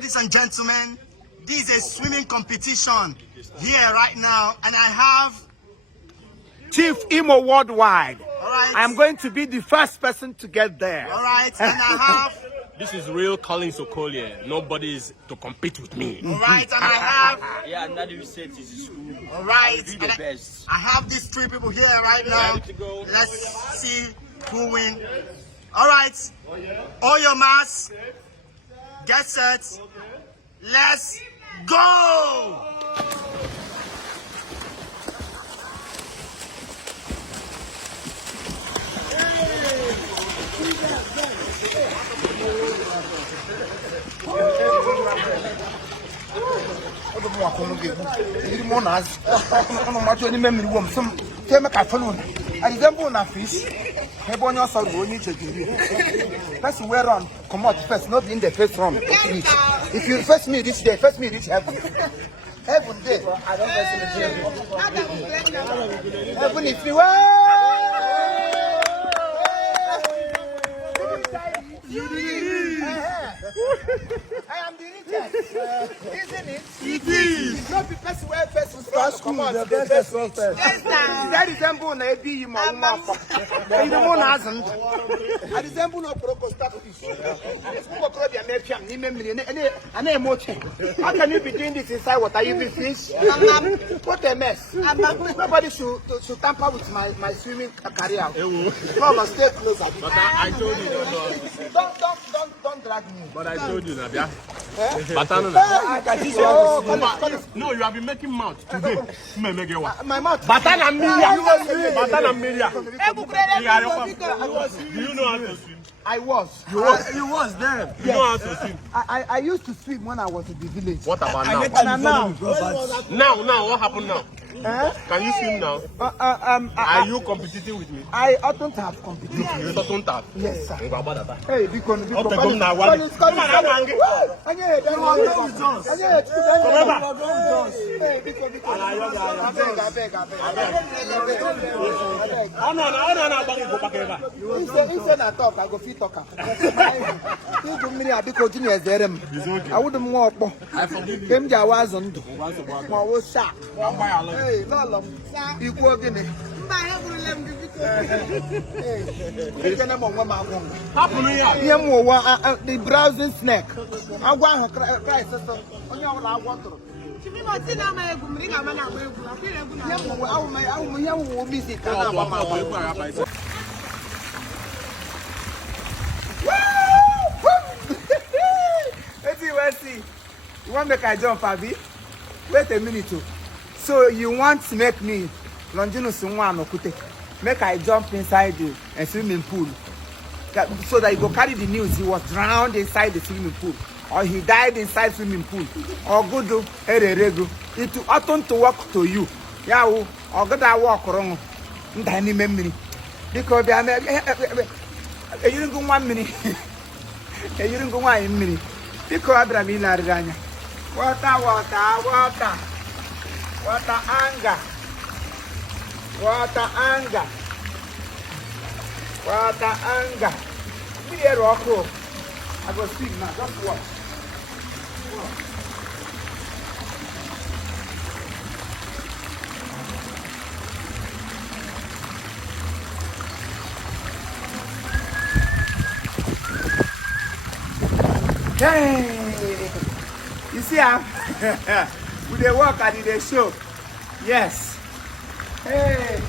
ladies and gentlemen, this is a swimming competition here right now, and I have Chief Imo Worldwide. all right. I'm going to be the first person to get there. All right, and I have. This is real Collins Okolie. Nobody is to compete with me. All right, and I have. Yeah, another set is school. All right, Be the and best. I have these three people here right now. Ready to go. Let's see who win. All right, all your masks. Get set. Let's go. I resemble a fish. First wear on, come out first, not in the first round. If you first me reach there, first me reach heaven. Heaven there. Heaven if you I am the richest. Isn't it? It is. Not the first way first to start. Come on, the best first. That resemble na ebi Imo Umapa. You know nothing. I resemble no proco starfish. This people call their mepiam, ni memri, and a mochi. How can you be doing this inside water? You be fish? What a mess. Nobody should tamper with my swimming career. Come on, stay closer. But I told you Don't drag me. But I told you, Nabia. No, you have been making mouth today. My mouth. Batana Miria. Do you know how to swim? I was. You was there. You know how to swim. I used to swim when I was in the village. What about now? Now, what happened now? Can you swim now? Are you competing with me? I oughtn't have competed. You don't have. Yes, sir. Hey, because I wouldn't walk. Came to wasn't. Hey, Lala, you go again. The browsing snake. I want to cry, sister. On your want to. Let's see. You want to make a jump, Abby? Wait a minute. So you want to make me Longinus Okute, make I jump inside a swimming pool so that you go carry the news he was drowned inside the swimming pool or he died inside swimming pool or go do it ought to work to you. Yeah, or go that walk wrong. Ndani memory because they are you didn't go 1 minute. You didn't go 1 minute because Abramina Ranya. Water. Water anger. Me here Rocco. I go speak now, just watch. Hey! You see how we dey work and they show. Yes. Hey.